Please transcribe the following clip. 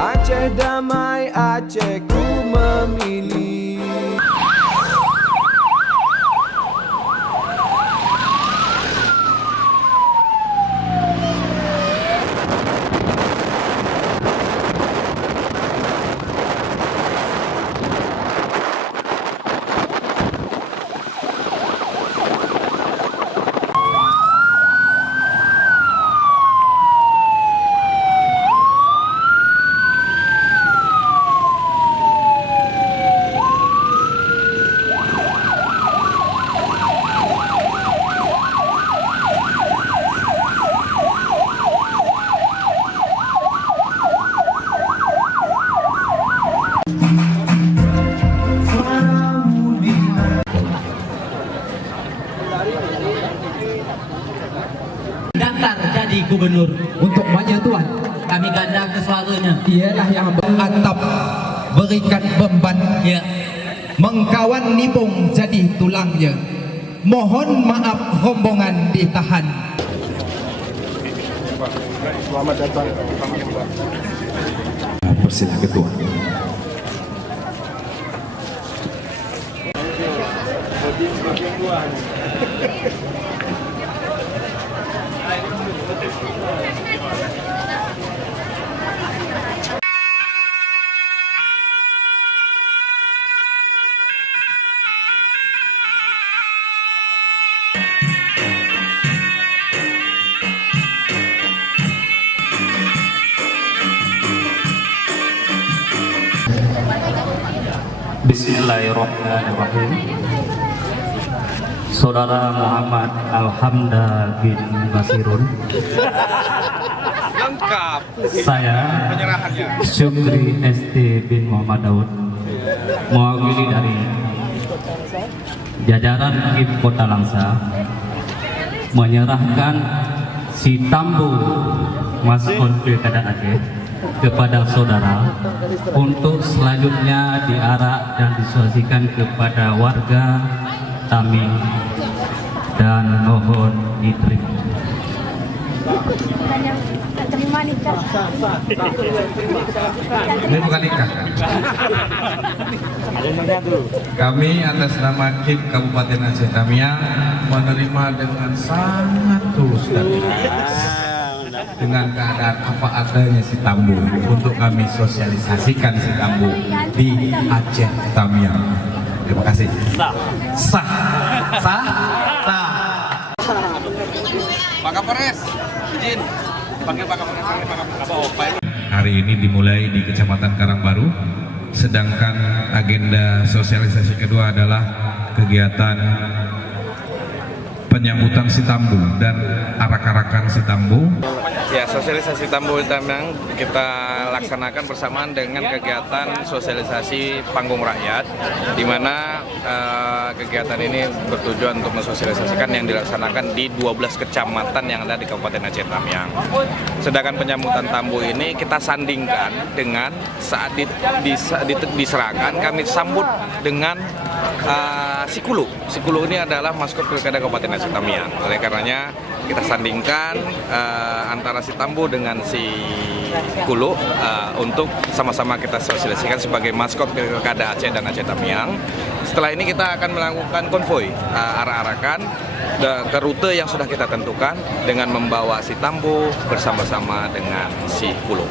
Aceh damai, Aceh ku memilih. Daftar jadi gubernur untuk banyak Tuhan. kami ganda kesuaranya. Ialah yang beratap berikan beban, Ya, mengkawan nipung jadi tulangnya. Mohon maaf rombongan ditahan. Selamat datang. Persilah ketua. Bismillahirrahmanirrahim. Saudara Muhammad Alhamda bin Basirun, Lengkap saya penyerahannya. Syukri ST bin Muhammad Daud, mewakili dari jajaran KIP Kota Langsa, menyerahkan si Tambu maskot Pilkada Aceh kepada saudara untuk selanjutnya diarak dan disosiasikan kepada warga Taming dan mohon diterima. Ini bukan nikah. Kami atas nama KIP Kabupaten Aceh Tamiang menerima dengan sangat tulus dan ikhlas dengan keadaan apa adanya si Tambu untuk kami sosialisasikan si Tambu di Aceh Tamiang. Terima kasih. Sah. Sah. Sah. Sah. Pak Kapolres, izin panggil Pak Kapolres, Pak Kapolres. Hari ini dimulai di Kecamatan Karangbaru, sedangkan agenda sosialisasi kedua adalah kegiatan penyambutan si Tambu dan arak-arakan si Tambu. Ya, sosialisasi Tambu Tamiang kita laksanakan bersamaan dengan kegiatan sosialisasi panggung rakyat, di mana kegiatan ini bertujuan untuk mensosialisasikan yang dilaksanakan di 12 kecamatan yang ada di Kabupaten Aceh Tamiang. Sedangkan penyambutan Tambu ini kita sandingkan dengan saat diserahkan kami sambut dengan Sikulu. Sikulu ini adalah maskot Pilkada Kabupaten Aceh Tamiang. Oleh karenanya kita sandingkan antara si Tambu dengan si Kulu untuk sama-sama kita sosialisasikan sebagai maskot Pilkada Aceh dan Aceh Tamiang. Setelah ini kita akan melakukan konvoy arak-arakan ke rute yang sudah kita tentukan dengan membawa si Tambu bersama-sama dengan si Kulu.